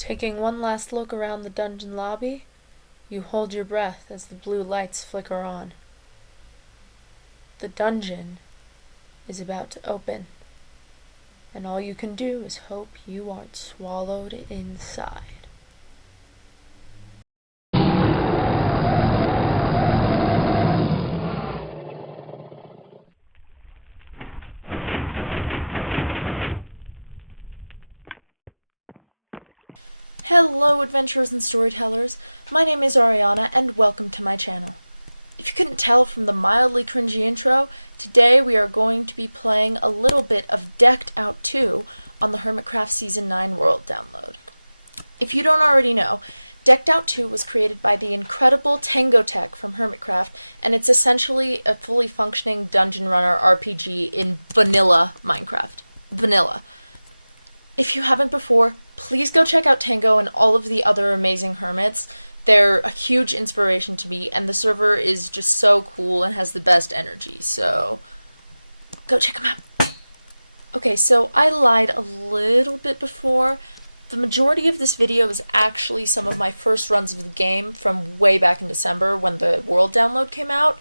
Taking one last look around the dungeon lobby, you hold your breath as the blue lights flicker on. The dungeon is about to open, and all you can do is hope you aren't swallowed inside. Hello adventurers and storytellers, my name is Ariana and welcome to my channel. If you couldn't tell from the mildly cringy intro, today we are going to be playing a little bit of Decked Out 2 on the Hermitcraft Season 9 World download. If you don't already know, Decked Out 2 was created by the incredible Tango Tech from Hermitcraft, and it's essentially a fully functioning dungeon runner RPG in vanilla Minecraft. Vanilla. If you haven't before, please go check out Tango and all of the other amazing hermits. They're a huge inspiration to me, and the server is just so cool and has the best energy, so go check them out. Okay, so I lied a little bit before. The majority of this video is actually some of my first runs of the game from way back in December when the world download came out.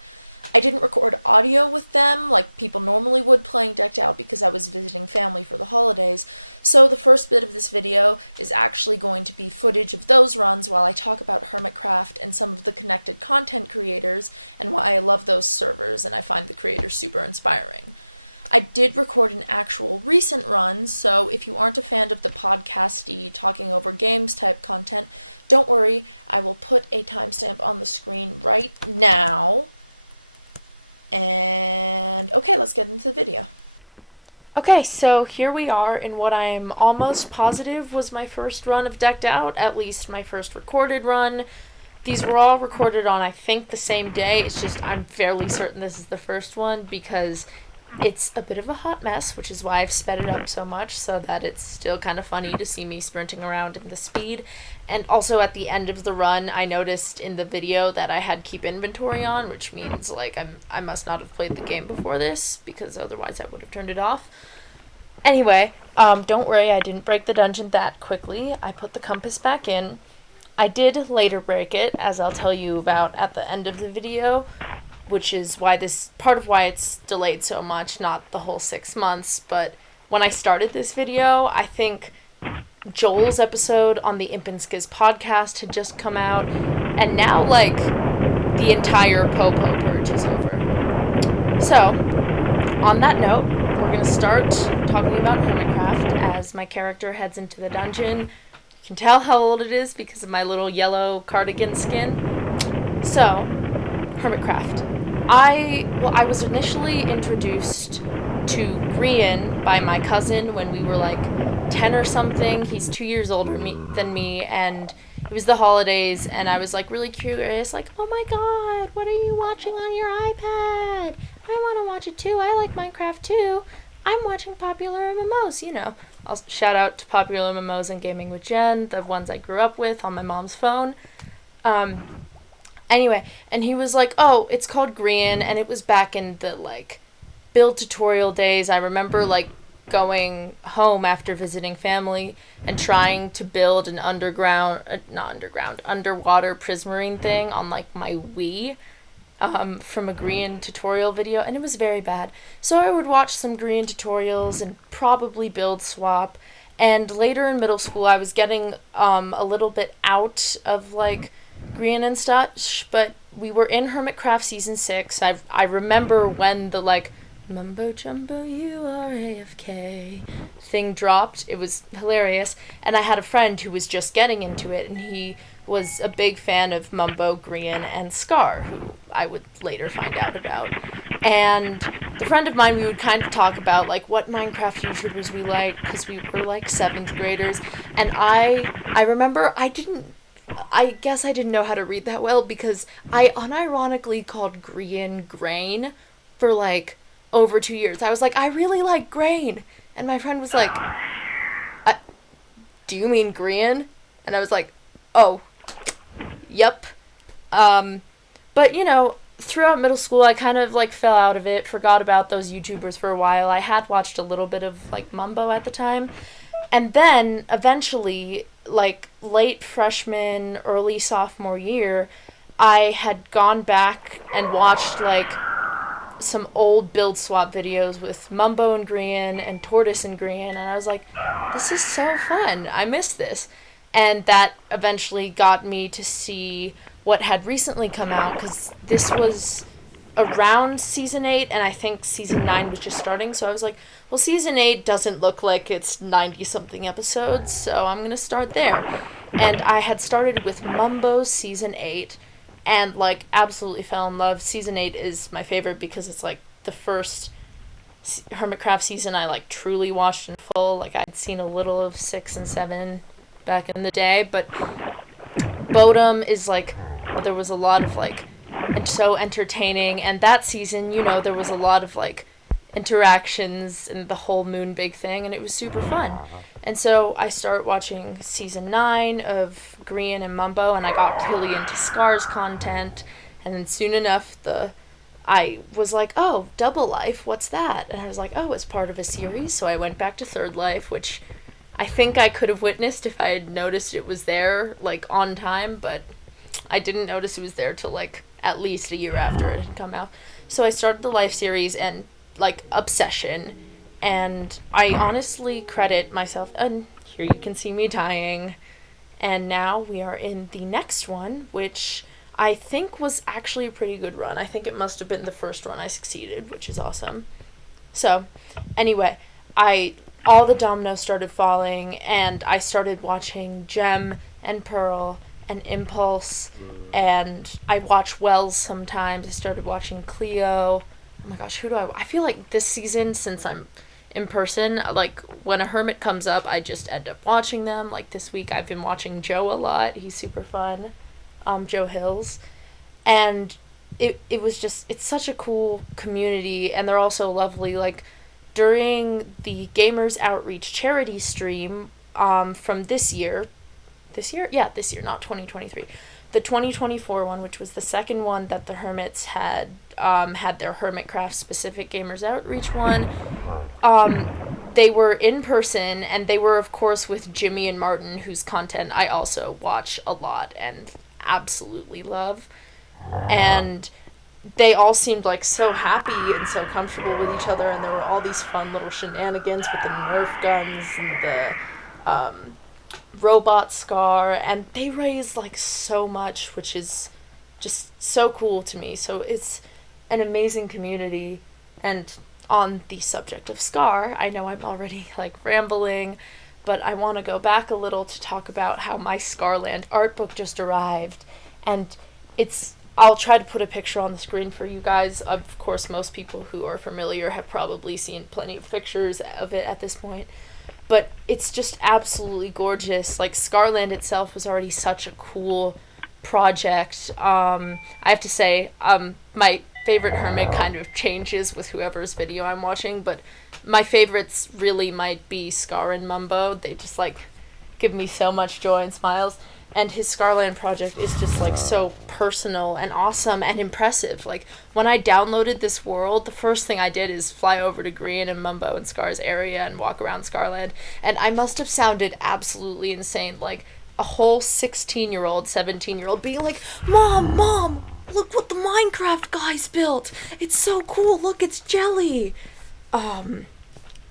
I didn't record audio with them like people normally would playing Decked Out because I was visiting family for the holidays, so the first bit of this video is actually going to be footage of those runs while I talk about Hermitcraft and some of the connected content creators and why I love those servers and I find the creators super inspiring. I did record an actual recent run, so if you aren't a fan of the podcasty, talking over games type content, don't worry, I will put a timestamp on the screen right now. And okay, let's get into the video. Okay, so here we are in what I'm almost positive was my first run of Decked Out, at least my first recorded run. These were all recorded on, I think, the same day. It's just I'm fairly certain this is the first one because it's a bit of a hot mess, which is why I've sped it up so much so that it's still kind of funny to see me sprinting around in the speed. And also at the end of the run, I noticed in the video that I had keep inventory on, which means like I must not have played the game before this because otherwise I would have turned it off. Anyway, don't worry, I didn't break the dungeon that quickly. I put the compass back in. I did later break it, as I'll tell you about at the end of the video, which is why this part of why it's delayed so much, not the whole 6 months, but when I started this video, I think Joel's episode on the Imp and Skiz podcast had just come out, and now, like, the entire Popo purge is over. So, on that note, we're going to start talking about Hermitcraft as my character heads into the dungeon. You can tell how old it is because of my little yellow cardigan skin. So, Hermitcraft. I was initially introduced to Grian by my cousin when we were like 10 or something. He's 2 years older than me, and it was the holidays, and I was like really curious, like, oh my god, what are you watching on your iPad? I want to watch it too. I like Minecraft too. I'm watching Popular MMOs, you know. I'll shout out to Popular MMOs and Gaming with Jen, the ones I grew up with on my mom's phone. Anyway, and he was like, oh, it's called Grian, and it was back in the, like, build tutorial days. I remember, like, going home after visiting family and trying to build an underwater prismarine thing on, like, my Wii, from a Grian tutorial video, and it was very bad. So I would watch some Grian tutorials and probably build swap, and later in middle school I was getting, a little bit out of, like, Grian and such, but we were in Hermitcraft Season 6. I remember when the, like, Mumbo Jumbo you are AFK thing dropped. It was hilarious, and I had a friend who was just getting into it, and he was a big fan of Mumbo, Grian, and Scar, who I would later find out about. And the friend of mine, we would kind of talk about, like, what Minecraft YouTubers we liked, because we were, like, 7th graders, and I remember I guess I didn't know how to read that well because I unironically called Grian Grain for, like, over 2 years. I was like, I really like grain. And my friend was like, do you mean Grian? And I was like, oh, yep. But, you know, throughout middle school, I kind of, like, fell out of it, forgot about those YouTubers for a while. I had watched a little bit of, like, Mumbo at the time. And then, eventually, like late freshman, early sophomore year, I had gone back and watched like some old build swap videos with Mumbo and Grian and Tortoise and Grian, and I was like, this is so fun. I miss this. And that eventually got me to see what had recently come out, because this was around season 8, and I think season 9 was just starting, so I was like, well, season 8 doesn't look like it's 90-something episodes, so I'm going to start there. And I had started with Mumbo's season 8, and, like, absolutely fell in love. Season 8 is my favorite because it's, like, the first Hermitcraft season I, like, truly watched in full. Like, I'd seen a little of 6 and 7 back in the day, but Bodum is, like, there was a lot of, like, and so entertaining, and that season, you know, there was a lot of, like, interactions and the whole moon big thing, and it was super fun. And so I started watching season 9 of Grian and Mumbo, and I got really into Scar's content, and then soon enough I was like, oh, Double Life, what's that? And I was like, oh, it's part of a series. So I went back to Third Life, which I think I could have witnessed if I had noticed it was there, like, on time, but I didn't notice it was there till, like, at least a year after it had come out. So I started the Life series and, like, obsession, and I honestly credit myself, and here you can see me dying, and now we are in the next one, which I think was actually a pretty good run. I think it must have been the first run I succeeded, which is awesome. So, anyway, all the dominoes started falling, and I started watching Gem and Pearl and Impulse, and I watch Wells sometimes. I started watching Cleo. Oh my gosh, I feel like this season, since I'm in person, like, when a Hermit comes up, I just end up watching them. Like, this week I've been watching Joe a lot. He's super fun. Joe Hills. And it was just, it's such a cool community, and they're also lovely. Like, during the Gamers Outreach charity stream from this year, not 2023. The 2024 one, which was the second one that the Hermits had their Hermitcraft specific Gamers Outreach one. They were in person, and they were, of course, with Jimmy and Martin, whose content I also watch a lot and absolutely love. And they all seemed, like, so happy and so comfortable with each other, and there were all these fun little shenanigans with the Nerf guns and the robot Scar, and they raised, like, so much, which is just so cool to me. So it's an amazing community. And on the subject of Scar, I know I'm already, like, rambling, but I want to go back a little to talk about how my Scarland art book just arrived, and I'll try to put a picture on the screen for you guys. Of course, most people who are familiar have probably seen plenty of pictures of it at this point. But it's just absolutely gorgeous. Like, Scarland itself was already such a cool project. I have to say, my favorite Hermit kind of changes with whoever's video I'm watching, but my favorites really might be Scar and Mumbo. They just, like, give me so much joy and smiles. And his Scarland project is just, like, so personal and awesome and impressive. Like, when I downloaded this world, the first thing I did is fly over to Grian and Mumbo and Scar's area and walk around Scarland. And I must have sounded absolutely insane. Like, a whole 16-year-old, 17-year-old being like, Mom, look what the Minecraft guys built. It's so cool. Look, it's jelly.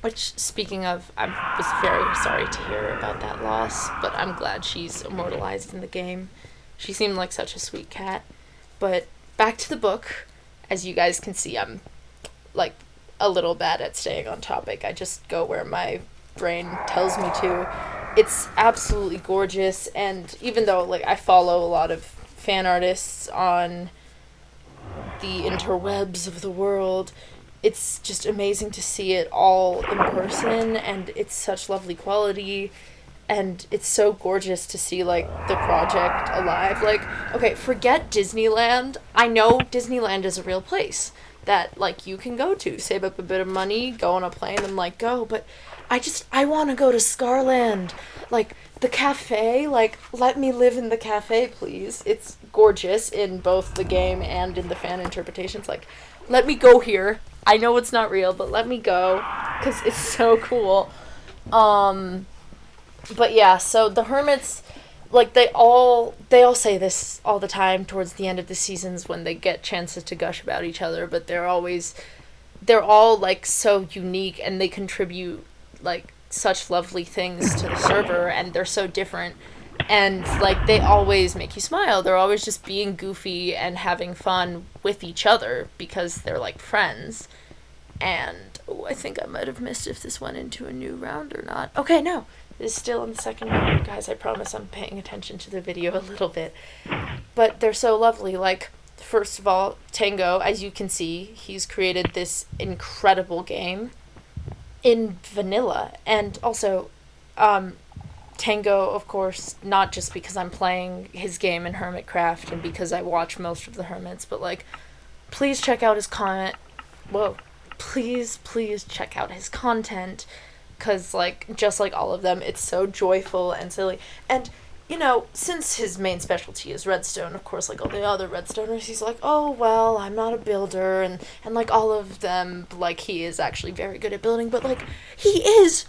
Which, speaking of, I was very sorry to hear about that loss, but I'm glad she's immortalized in the game. She seemed like such a sweet cat. But back to the book. As you guys can see, I'm, like, a little bad at staying on topic. I just go where my brain tells me to. It's absolutely gorgeous, and even though, like, I follow a lot of fan artists on the interwebs of the world, it's just amazing to see it all in person, and it's such lovely quality, and it's so gorgeous to see, like, the project alive. Like, okay, forget Disneyland. I know Disneyland is a real place that, like, you can go to, save up a bit of money, go on a plane, and, like, go, but I want to go to Scarland. Like, the cafe, like, let me live in the cafe, please. It's gorgeous in both the game and in the fan interpretations. Like, let me go here. I know it's not real, but let me go, because it's so cool. But yeah, so the hermits, like they all say this all the time towards the end of the seasons when they get chances to gush about each other, but they're all like so unique, and they contribute like such lovely things to the server, and they're so different, and like they always make you smile. They're always just being goofy and having fun with each other because they're like friends. And oh, I think I might have missed if this went into a new round or not. Okay, no. This is still in the second round, guys. I promise I'm paying attention to the video a little bit. But they're so lovely. Like, first of all, Tango, as you can see, he's created this incredible game in vanilla. And also, Tango, of course, not just because I'm playing his game in Hermitcraft and because I watch most of the Hermits, but like, please check out his comment. Whoa. Please check out his content, because like just like all of them, it's so joyful and silly. And you know, since his main specialty is redstone, of course, like all the other redstoners, he's like, oh well, I'm not a builder, and like all of them, like he is actually very good at building, but like he is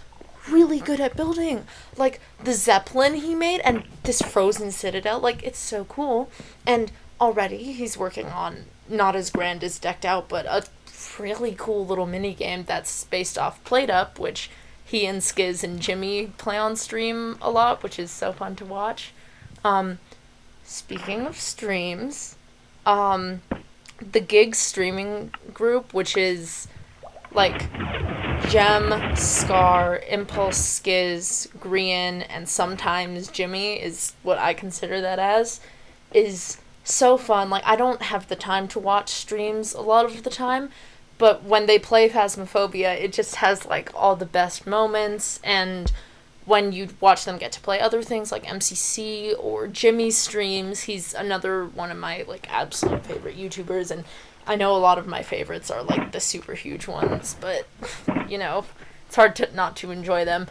really good at building. Like the zeppelin he made and this frozen citadel, like it's so cool. And already he's working on, not as grand as Decked Out, but a really cool little mini game that's based off Played Up, which he and Skiz and Jimmy play on stream a lot, which is so fun to watch. Speaking of streams, the Gig streaming group, which is like Gem, Scar, Impulse, Skiz, Grian, and sometimes Jimmy is what I consider that as, is so fun. Like, I don't have the time to watch streams a lot of the time, but when they play Phasmophobia, it just has, like, all the best moments, and when you watch them get to play other things like MCC or Jimmy's streams, he's another one of my, like, absolute favorite YouTubers, and I know a lot of my favorites are, like, the super huge ones, but, you know, it's hard to not to enjoy them.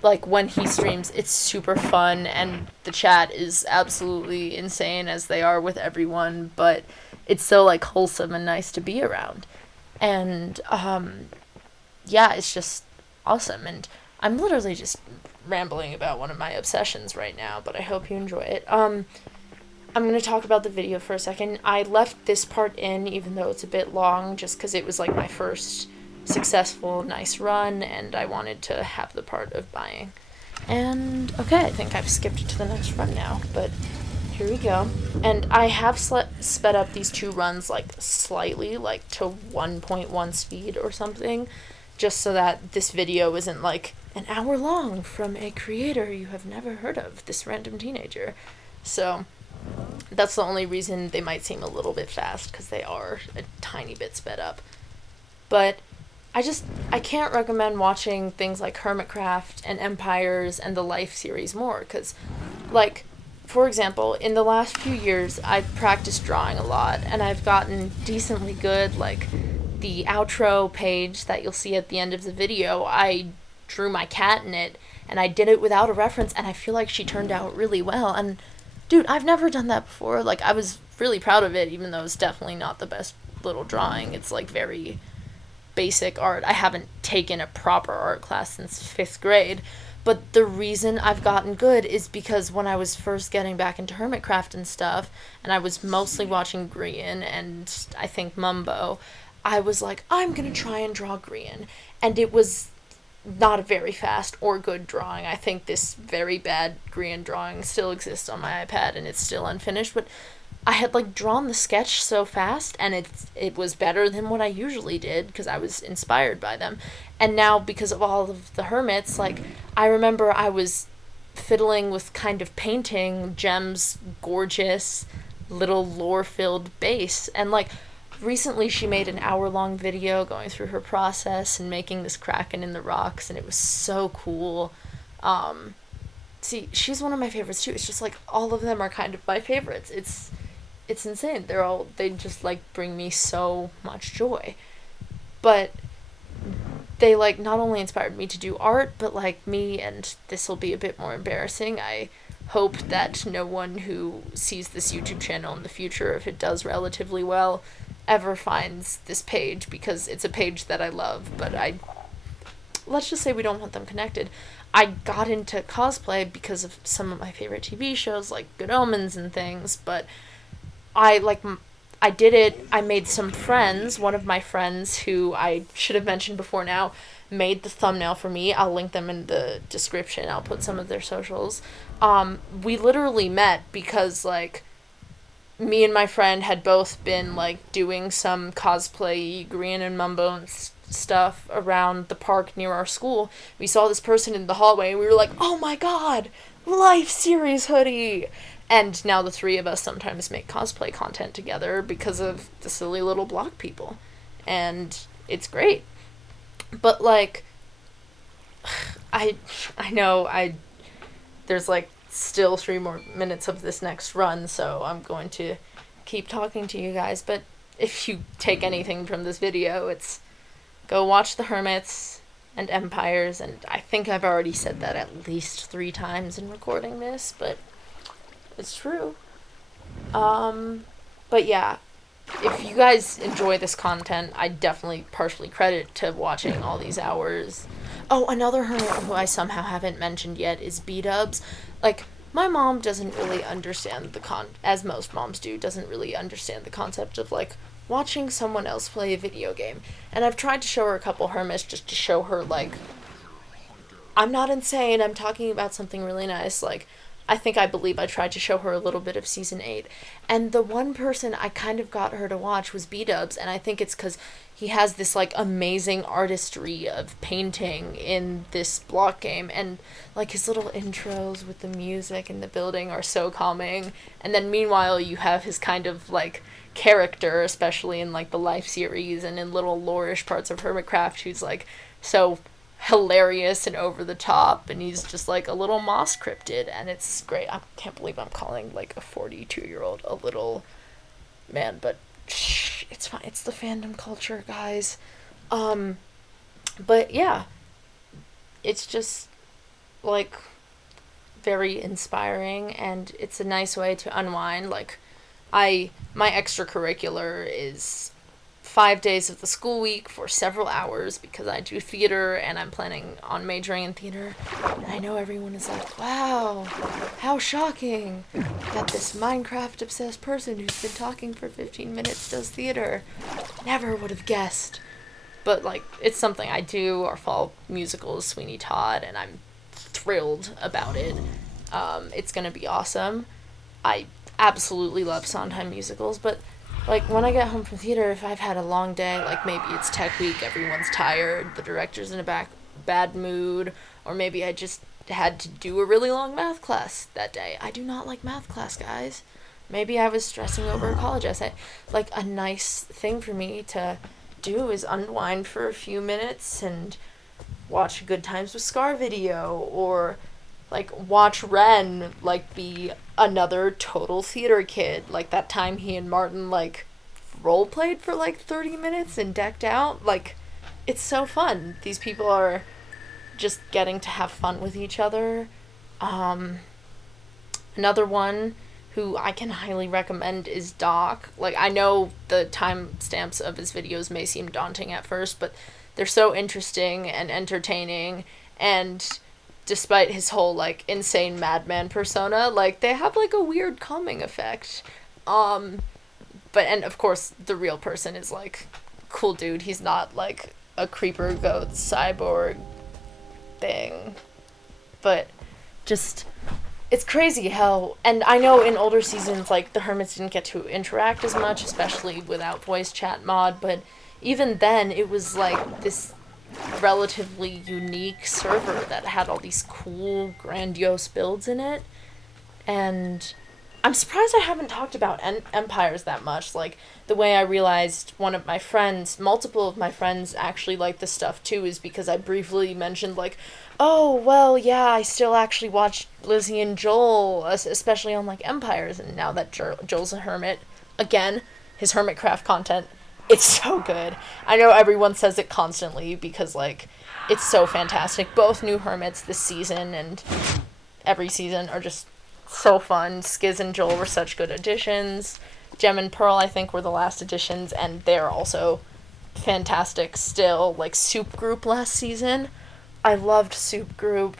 Like, when he streams, it's super fun, and the chat is absolutely insane, as they are with everyone, but it's so, like, wholesome and nice to be around. And, yeah, it's just awesome, and I'm literally just rambling about one of my obsessions right now, but I hope you enjoy it. I'm going to talk about the video for a second. I left this part in, even though it's a bit long, just because it was, like, my first successful, nice run, and I wanted to have the part of buying. And, okay, I think I've skipped to the next run now, but here we go. And I have sped up these two runs, like, slightly, like, to 1.1 speed or something, just so that this video isn't, like, an hour long from a creator you have never heard of, this random teenager. So that's the only reason they might seem a little bit fast, because they are a tiny bit sped up. But I can't recommend watching things like Hermitcraft and Empires and the Life series more, because, like, for example, in the last few years, I've practiced drawing a lot, and I've gotten decently good. Like, the outro page that you'll see at the end of the video, I drew my cat in it, and I did it without a reference, and I feel like she turned out really well. And, dude, I've never done that before. Like, I was really proud of it, even though it's definitely not the best little drawing. It's, like, very basic art. I haven't taken a proper art class since 5th grade. But the reason I've gotten good is because when I was first getting back into Hermitcraft and stuff, and I was mostly watching Grian and I think Mumbo, I was like, I'm gonna try and draw Grian. And it was not a very fast or good drawing. I think this very bad Grian drawing still exists on my iPad and it's still unfinished, but I had, like, drawn the sketch so fast, and it was better than what I usually did, because I was inspired by them. And now, because of all of the Hermits, like, I remember I was fiddling with kind of painting Gem's gorgeous little lore-filled base, and, like, recently she made an hour-long video going through her process and making this kraken in the rocks, and it was so cool. See, she's one of my favorites, too. It's just, like, all of them are kind of my favorites. It's insane. They just, like, bring me so much joy. But they, like, not only inspired me to do art, but, like, me, and this will be a bit more embarrassing, I hope that no one who sees this YouTube channel in the future, if it does relatively well, ever finds this page, because it's a page that I love, but let's just say we don't want them connected. I got into cosplay because of some of my favorite TV shows, like Good Omens and things, but I did it. I made some friends. One of my friends, who I should have mentioned before now, made the thumbnail for me. I'll link them in the description. I'll put some of their socials. We literally met because, like, me and my friend had both been, like, doing some cosplay Green and Mumbo and stuff around the park near our school. We saw this person in the hallway, and we were like, oh my god, Life Series hoodie! And now the three of us sometimes make cosplay content together because of the silly little block people. And it's great. But, like, I know there's, like, still 3 more minutes of this next run, so I'm going to keep talking to you guys. But if you take anything from this video, it's go watch The Hermits and Empires, and I think I've already said that at least 3 times in recording this, but it's true. But yeah, if you guys enjoy this content, I definitely partially credit to watching all these hours. Oh, another hermit who I somehow haven't mentioned yet is B-dubs. Like, my mom doesn't really understand as most moms do, doesn't really understand the concept of, like, watching someone else play a video game. And I've tried to show her a couple hermits just to show her, like, I'm not insane, I'm talking about something really nice. Like, I believe I tried to show her a little bit of Season 8. And the one person I kind of got her to watch was B-dubs, and I think it's because he has this, like, amazing artistry of painting in this block game, and, like, his little intros with the music and the building are so calming. And then meanwhile you have his kind of, like, character, especially in, like, the Life series and in little lore-ish parts of Hermitcraft, who's, like, so hilarious and over the top, and he's just like a little moss cryptid, and it's great. I can't believe I'm calling, like, a 42-year-old a little man, but shh, it's fine. It's the fandom culture, guys. But yeah, it's just, like, very inspiring, and it's a nice way to unwind. Like, my extracurricular is 5 days of the school week for several hours because I do theater and I'm planning on majoring in theater. And I know everyone is like, wow, how shocking that this Minecraft obsessed person who's been talking for 15 minutes does theater. Never would have guessed. But, like, it's something I do. Our fall musical is Sweeney Todd, and I'm thrilled about it. It's gonna be awesome. I absolutely love Sondheim musicals, but, like, when I get home from theater, if I've had a long day, like, maybe it's tech week, everyone's tired, the director's in a bad mood, or maybe I just had to do a really long math class that day. I do not like math class, guys. Maybe I was stressing over a college essay. Like, a nice thing for me to do is unwind for a few minutes and watch Good Times with Scar video, or, like, watch Ren, like, be another total theater kid. Like, that time he and Martin, like, role-played for, like, 30 minutes and decked out. Like, it's so fun. These people are just getting to have fun with each other. Another one who I can highly recommend is Doc. Like, I know the timestamps of his videos may seem daunting at first, but they're so interesting and entertaining, and despite his whole, like, insane madman persona, like, they have, like, a weird calming effect. And of course, the real person is, like, cool dude. He's not, like, a creeper goat cyborg thing. But just, it's crazy how, and I know in older seasons, like, the Hermits didn't get to interact as much, especially without voice chat mod, but even then, it was, like, this relatively unique server that had all these cool, grandiose builds in it, and I'm surprised I haven't talked about Empires that much. Like, the way I realized multiple of my friends actually like this stuff too, is because I briefly mentioned, like, oh, well, yeah, I still actually watch Lizzie and Joel, especially on, like, Empires, and now that Joel's a hermit, again, his Hermitcraft content, it's so good. I know everyone says it constantly because, like, it's so fantastic. Both new Hermits this season and every season are just so fun. Skiz and Joel were such good additions. Gem and Pearl, I think, were the last additions, and they're also fantastic still. Like, Soup Group last season, I loved Soup Group.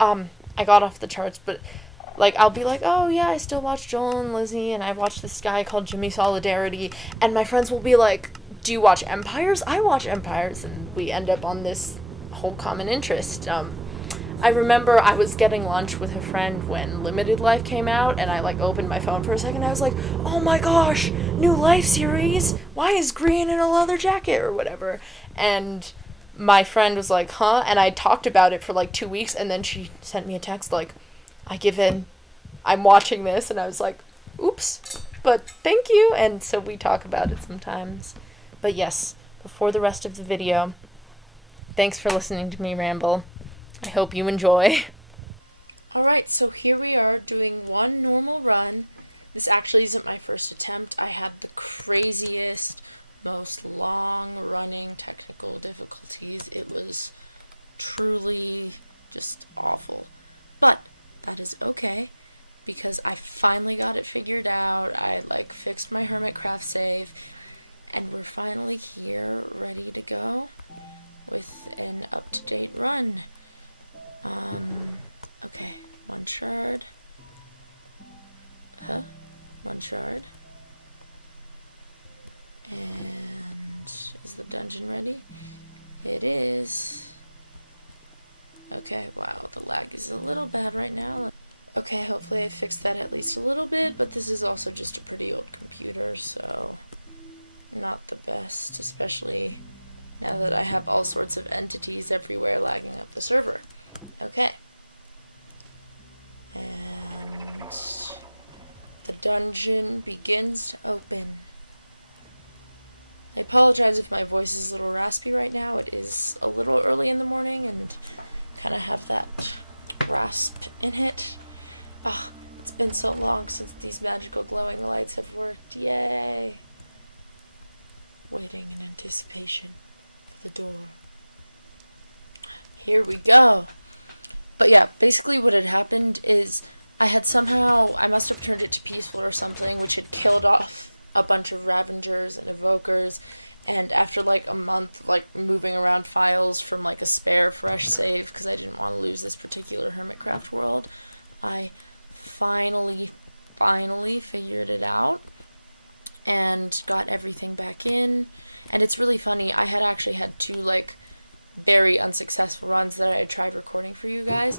I got off the charts, but like I'll be like, oh yeah, I still watch Joel and Lizzie, and I watched this guy called Jimmy Solidarity, and my friends will be like, do you watch Empires? I watch Empires, and we end up on this whole common interest. I remember I was getting lunch with a friend when Limited Life came out, and I like opened my phone for a second. I was like, oh my gosh, new Life series. Why is Green in a leather jacket or whatever? And my friend was like, huh? And I talked about it for like 2 weeks, and then she sent me a text like, I give in. I'm watching this. And I was like, oops, but thank you. And so we talk about it sometimes. But yes, before the rest of the video, thanks for listening to me ramble. I hope you enjoy. Alright, so here we are doing one normal run. This actually isn't my first attempt. I had the craziest, most long-running technical difficulties. It was truly just awful. But that is okay, because I finally got it figured out. I fixed my Hermitcraft save, and we're finally here, ready to go with an up-to-date run. Okay, one shard. One shard. And is the dungeon ready? It is. Okay, wow, the lag is a little bad right now. Okay, hopefully I fixed that at least a little bit, but this is also just a pretty old computer, so not the best, especially now that I have all sorts of entities everywhere lagging up the server. Okay. And the dungeon begins to open. I apologize if my voice is a little raspy right now. It is a little early in the morning and kind of have that rasp in it. Ah, it's been so long since these magical glowing lights have worked. Yay! Waiting in anticipation for the door. Here we go! But yeah, basically what had happened is I must have turned it to peaceful or something, which had killed off a bunch of Ravengers and Evokers, and after a month moving around files from a spare fresh save, because I didn't want to lose this particular Hermitcraft world, I finally figured it out and got everything back in. And it's really funny, I had actually had two very unsuccessful runs that I had tried recording for you guys,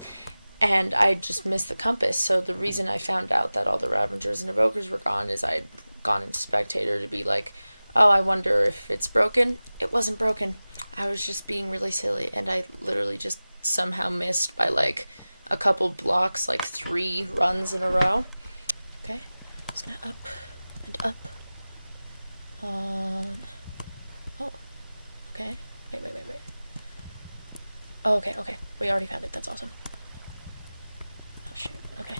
and I just missed the compass. So the reason I found out that all the Ravengers and Evokers were gone is I had gone into Spectator to be like, oh, I wonder if it's broken. It wasn't broken. I was just being really silly, and I literally just somehow missed by a couple blocks 3 runs in a row. Okay, just gonna up and up. Oh, okay. Wait. Oh, okay. We already found it. That's awesome. Oh, shoot. Okay.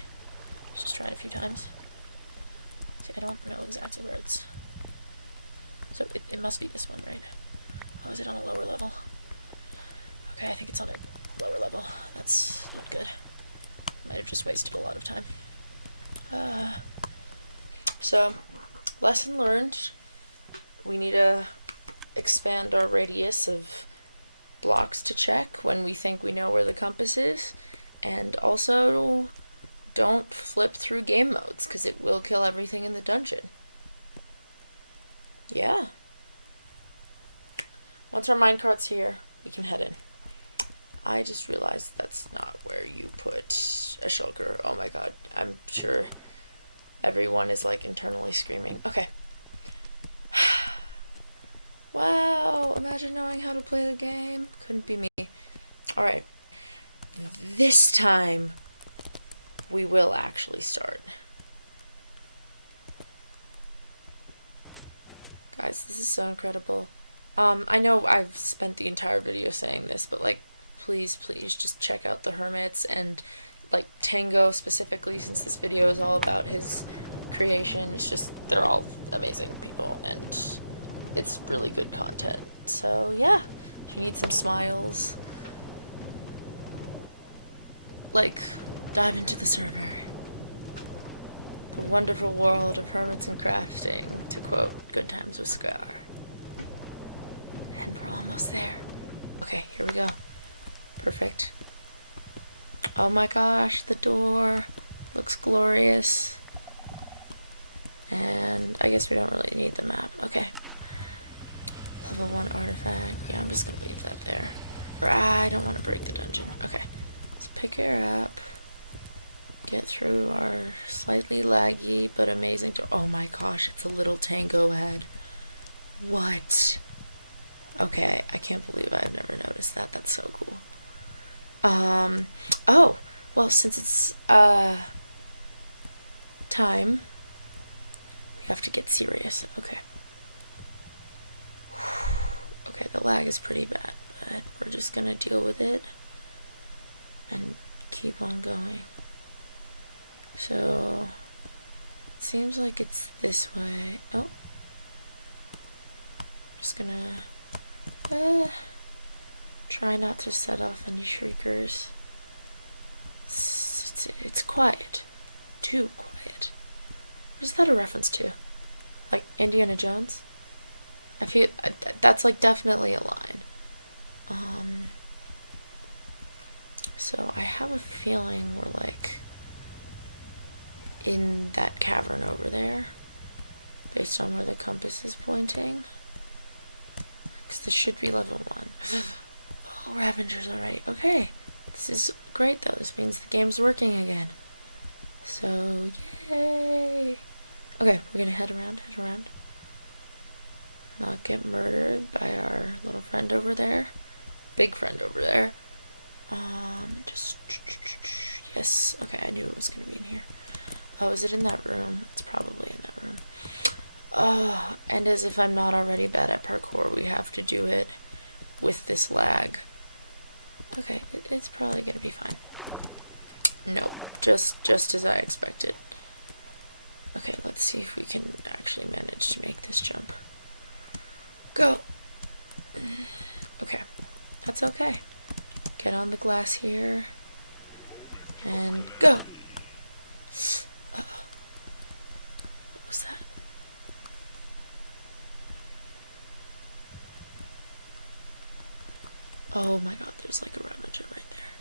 Just try it a few times. See, I don't know exactly where it's... So, it must be this one, right? Oh, is it on a lower level? Okay, I think it's on a lower level. That's not good. Might have just wasted a lot of time. So, lesson learned. We need to expand our radius of blocks to check when we think we know where the compass is, and also don't flip through game modes, because it will kill everything in the dungeon. Yeah. Once our minecart's here, we can head in. I just realized that's not where you put a shulker. Oh my god, I'm sure everyone is internally screaming. Okay. Wow, imagine knowing how to play the game. Couldn't be me. Alright. This time, we will actually start. Guys, this is so incredible. I know I've spent the entire video saying this, but please just check out the Hermits, and Tango specifically, since this video is all about his creation. It's just, they're all amazing people, and it's really good content. So yeah, if you need some smiles, dive into the server. The wonderful world of hermits and crafting, to quote Good Times with Scar. And we're almost there. Okay, here we go. Perfect. Oh my gosh, the door looks glorious. And I guess we don't really need the map. Okay. Level 1 artifact. Yeah, I'm just gonna leave that there. I don't want to break the dungeon. Okay. Let's pick her up. Get through our slightly laggy but amazing door. Oh my gosh, it's a little tango head. What? Okay, I can't believe I've never noticed that. That's so cool. Oh, well, since it's, time, we have to get serious. Okay. Okay, the lag is pretty bad, but we're just gonna deal with it and keep on going. So, it seems like it's this way. Oh. Just gonna try not to set off any shriekers. It's quiet. Too quiet. What is that a reference to? Like Indiana Jones? I feel that's like definitely a line. So I have a feeling we're like in that cavern over there, based on where the compass is pointing. Because this should be level 1. Oh, Ravengers already. Okay. This is great though. This means the game's working again. So, yay. Okay, we're gonna head around. Not get murdered by our little friend over there. Big friend over there. Just, yes. Okay, I knew it was gonna be in here. Oh, is it in that room? It's probably in that room. Oh, and as if I'm not already bad at parkour, we have to do it with this lag. Okay, it's probably gonna be fine. Nope, just as I expected. Okay, let's see if we can actually manage to make this jump. Go! Okay, that's okay. Get on the glass here. And go! Uh-oh. What was that? Oh my god, there's like a Ravager right there.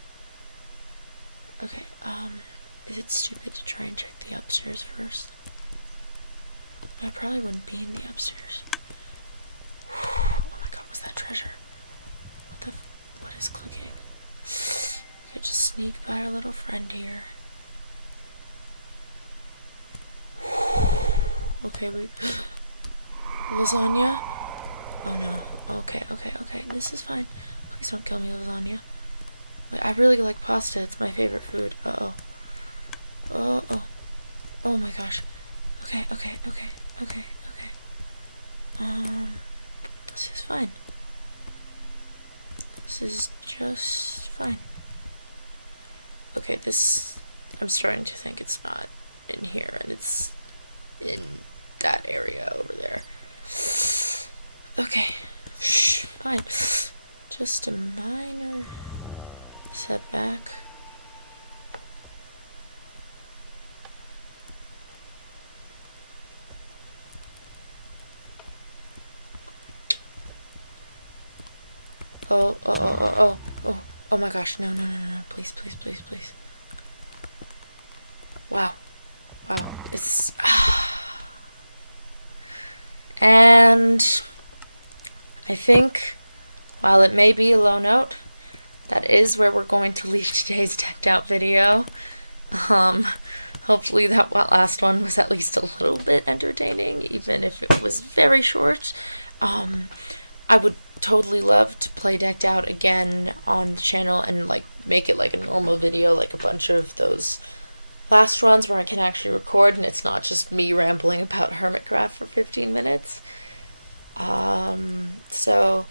Okay, is it stupid to try and check the upstairs first? I probably wouldn't be in the upstairs. Oh my god, was that treasure? What is clicking? I could just sneak by our little friend here. Okay, lasagna? Oh no. Okay. This is fine. Please don't kill me, lasagna. Like, I really like pasta. It's my favorite food. Uh-oh. Oh my gosh. Okay. This is fine. This is just fine. Okay, I'm starting to think it's not in here, and it's in that area over there. Okay. Fine. Just a minor setback. Oh my gosh, no, please. Wow, it's, and I think, while it may be a low note, that is where we're going to leave today's decked out video. Hopefully that last one was at least a little bit entertaining, even if it was very short. I would totally love to play decked out again on the channel and like make it like a normal video, like a bunch of those last runs where I can actually record and it's not just me rambling about Hermitcraft for 15 minutes. So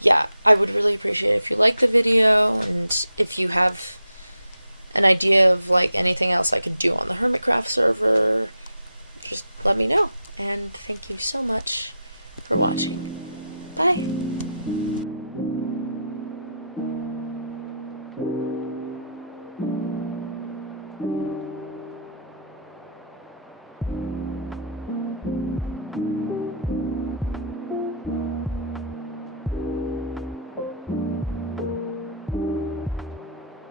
yeah, I would really appreciate it if you like the video, and if you have an idea of like anything else I could do on the Hermitcraft server, just let me know. And thank you so much for watching. Bye!